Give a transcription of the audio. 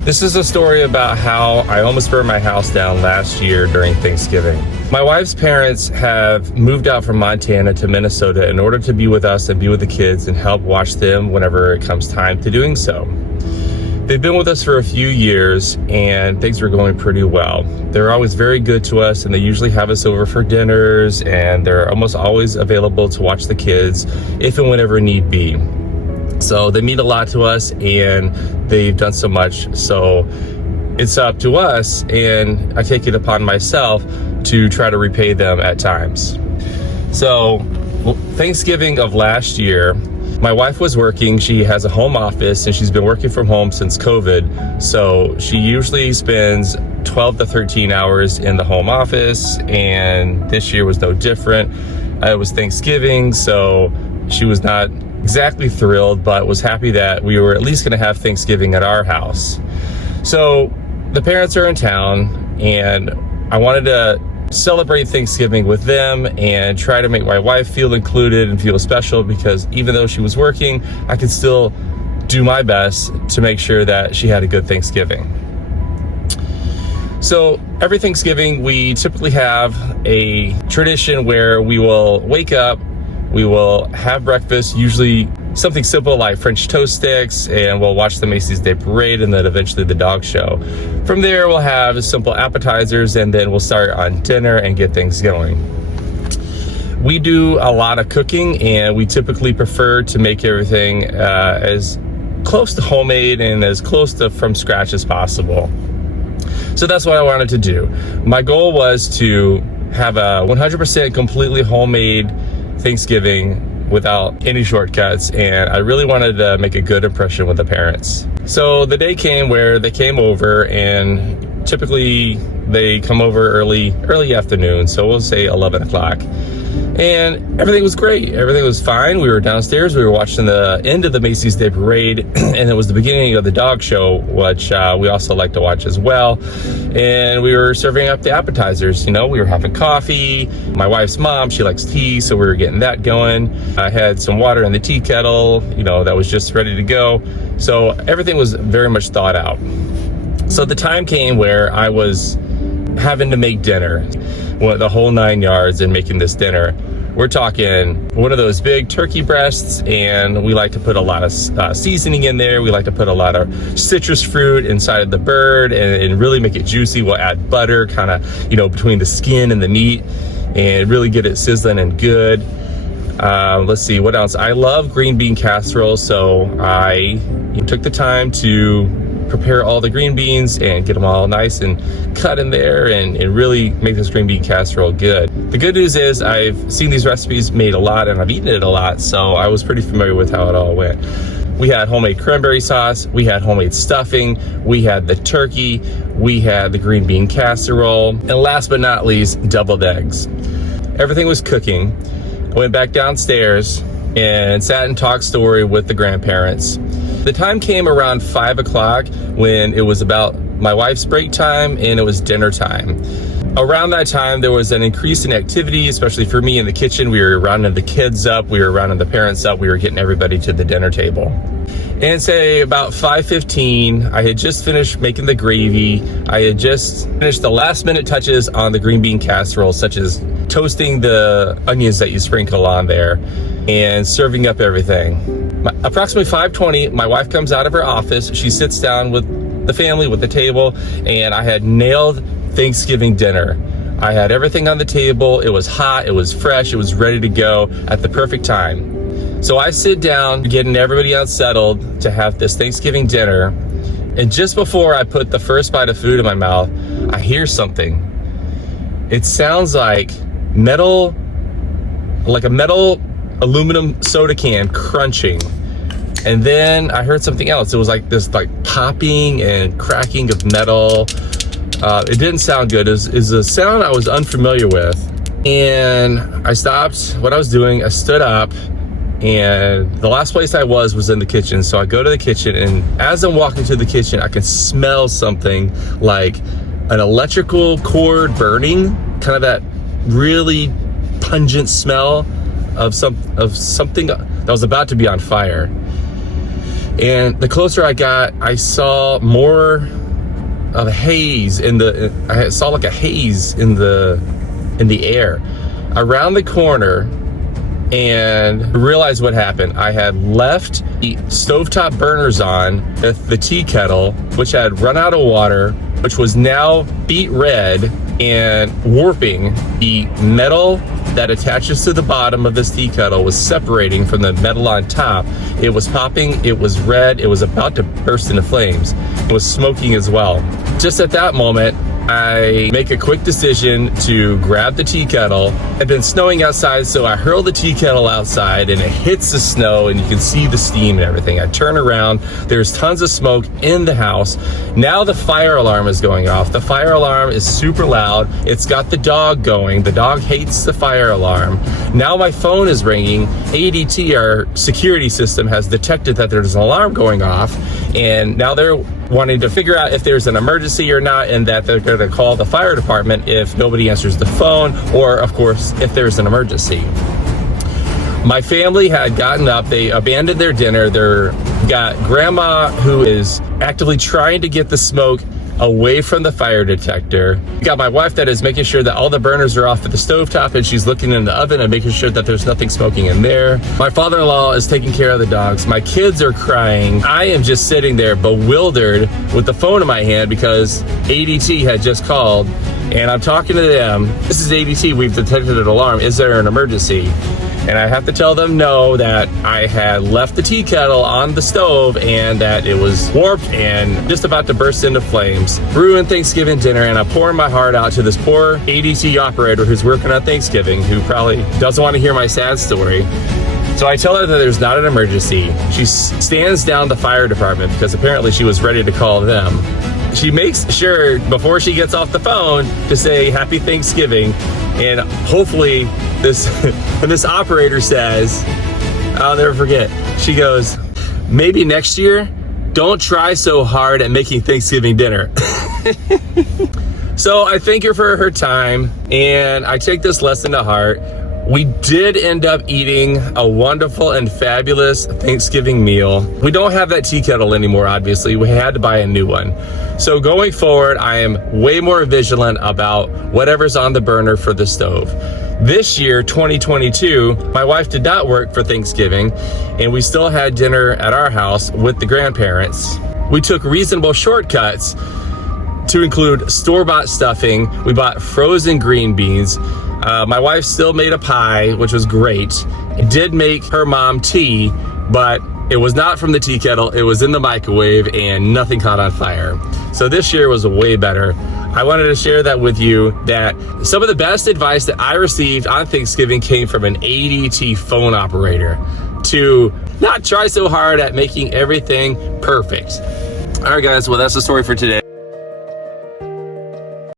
This is a story about how I almost burned my house down last year during Thanksgiving. My wife's parents have moved out from Montana to Minnesota in order to be with us and be with the kids and help watch them whenever it comes time to doing so. They've been with us for a few years and things are going pretty well. They're always very good to us and they usually have us over for dinners and they're almost always available to watch the kids if and whenever need be. So they mean a lot to us and they've done so much. So it's up to us, and I take it upon myself to try to repay them at times. So Thanksgiving of last year, my wife was working. She has a home office and she's been working from home since COVID. So she usually spends 12 to 13 hours in the home office, and this year was no different. It was Thanksgiving, so she was not exactly thrilled, but was happy that we were at least going to have Thanksgiving at our house. So the parents are in town and I wanted to celebrate Thanksgiving with them and try to make my wife feel included and feel special, because even though she was working, I could still do my best to make sure that she had a good Thanksgiving. So every Thanksgiving, we typically have a tradition where we will wake up, we will have breakfast, usually something simple like French toast sticks, and we'll watch the Macy's Day Parade and then eventually the dog show. From there, we'll have simple appetizers and then we'll start on dinner and get things going. We do a lot of cooking and we typically prefer to make everything as close to homemade and as close to from scratch as possible. So that's what I wanted to do. My goal was to have a 100% completely homemade Thanksgiving without any shortcuts, and I really wanted to make a good impression with the parents. So the day came where they came over, and typically they come over early afternoon, so we'll say 11 o'clock. And everything was great. Everything was fine. We were downstairs. We were watching the end of the Macy's Day Parade, and it was the beginning of the dog show, which we also like to watch as well. And we were serving up the appetizers. You know, we were having coffee. My wife's mom, she likes tea, so we were getting that going. I had some water in the tea kettle, you know, that was just ready to go. So everything was very much thought out. So the time came where I was having to make dinner, the whole 9 yards, and making this dinner. We're talking one of those big turkey breasts, and we like to put a lot of seasoning in there. We like to put a lot of citrus fruit inside of the bird and really make it juicy. We'll add butter kind of, you know, between the skin and the meat and really get it sizzling and good. Let's see, what else? I love green bean casserole, so I took the time to prepare all the green beans and get them all nice and cut in there and really make this green bean casserole good. The good news is I've seen these recipes made a lot and I've eaten it a lot, so I was pretty familiar with how it all went. We had homemade cranberry sauce, we had homemade stuffing, we had the turkey, we had the green bean casserole, and last but not least, deviled eggs. Everything was cooking. I went back downstairs and sat and talked story with the grandparents. The time came around 5 o'clock when it was about my wife's break time and it was dinner time. Around that time, there was an increase in activity, especially for me in the kitchen. We were rounding the kids up, we were rounding the parents up, we were getting everybody to the dinner table. And say about 5:15, I had just finished making the gravy. I had just finished the last minute touches on the green bean casserole, such as toasting the onions that you sprinkle on there and serving up everything. Approximately 5:20, my wife comes out of her office. She sits down with the family, with the table, and I had nailed Thanksgiving dinner. I had everything on the table. It was hot, it was fresh, it was ready to go at the perfect time. So I sit down, getting everybody unsettled to have this Thanksgiving dinner, and just before I put the first bite of food in my mouth, I hear something. It sounds like a metal aluminum soda can crunching. And then I heard something else. It was like this popping and cracking of metal. It didn't sound good. It was a sound I was unfamiliar with. And I stopped what I was doing. I stood up, and the last place I was in the kitchen. So I go to the kitchen, and as I'm walking to the kitchen, I can smell something like an electrical cord burning, kind of that really pungent smell of something that was about to be on fire. And the closer I got, I saw more of a haze I saw like a haze in the air around the corner, and realized what happened. I had left the stovetop burners on with the tea kettle, which had run out of water, which was now beet red and warping. The metal that attaches to the bottom of this tea kettle was separating from the metal on top. It was popping, it was red, it was about to burst into flames. It was smoking as well. Just at that moment, I make a quick decision to grab the tea kettle. It had been snowing outside, so I hurl the tea kettle outside and it hits the snow and you can see the steam and everything. I turn around, there's tons of smoke in the house. Now the fire alarm is going off. The fire alarm is super loud. It's got the dog going. The dog hates the fire alarm. Now my phone is ringing. ADT, our security system, has detected that there's an alarm going off, and now they're wanting to figure out if there's an emergency or not, and that they're going to call the fire department if nobody answers the phone, or of course if there's an emergency. My family had gotten up, they abandoned their dinner. They're got grandma who is actively trying to get the smoke away from the fire detector. We got my wife that is making sure that all the burners are off at the stovetop, and she's looking in the oven and making sure that there's nothing smoking in there. My father-in-law is taking care of the dogs. My kids are crying. I am just sitting there bewildered with the phone in my hand because ADT had just called, and I'm talking to them. This is ADT, we've detected an alarm. Is there an emergency? And I have to tell them no, that I had left the tea kettle on the stove and that it was warped and just about to burst into flames. Ruined Thanksgiving dinner, and I'm pouring my heart out to this poor ADT operator who's working on Thanksgiving, who probably doesn't want to hear my sad story. So I tell her that there's not an emergency. She stands down the fire department because apparently she was ready to call them. She makes sure before she gets off the phone to say Happy Thanksgiving, and hopefully this operator says, I'll never forget, she goes, maybe next year, don't try so hard at making Thanksgiving dinner. So I thank her for her time, and I take this lesson to heart. We did end up eating a wonderful and fabulous Thanksgiving meal. We don't have that tea kettle anymore, obviously. We had to buy a new one. So going forward, I am way more vigilant about whatever's on the burner for the stove. This year, 2022, my wife did not work for Thanksgiving, and we still had dinner at our house with the grandparents. We took reasonable shortcuts to include store-bought stuffing. We bought frozen green beans. My wife still made a pie, which was great. Did make her mom tea, but it was not from the tea kettle. It was in the microwave and nothing caught on fire. So this year was way better. I wanted to share that with you, that some of the best advice that I received on Thanksgiving came from an ADT phone operator, to not try so hard at making everything perfect. All right, guys, well, that's the story for today.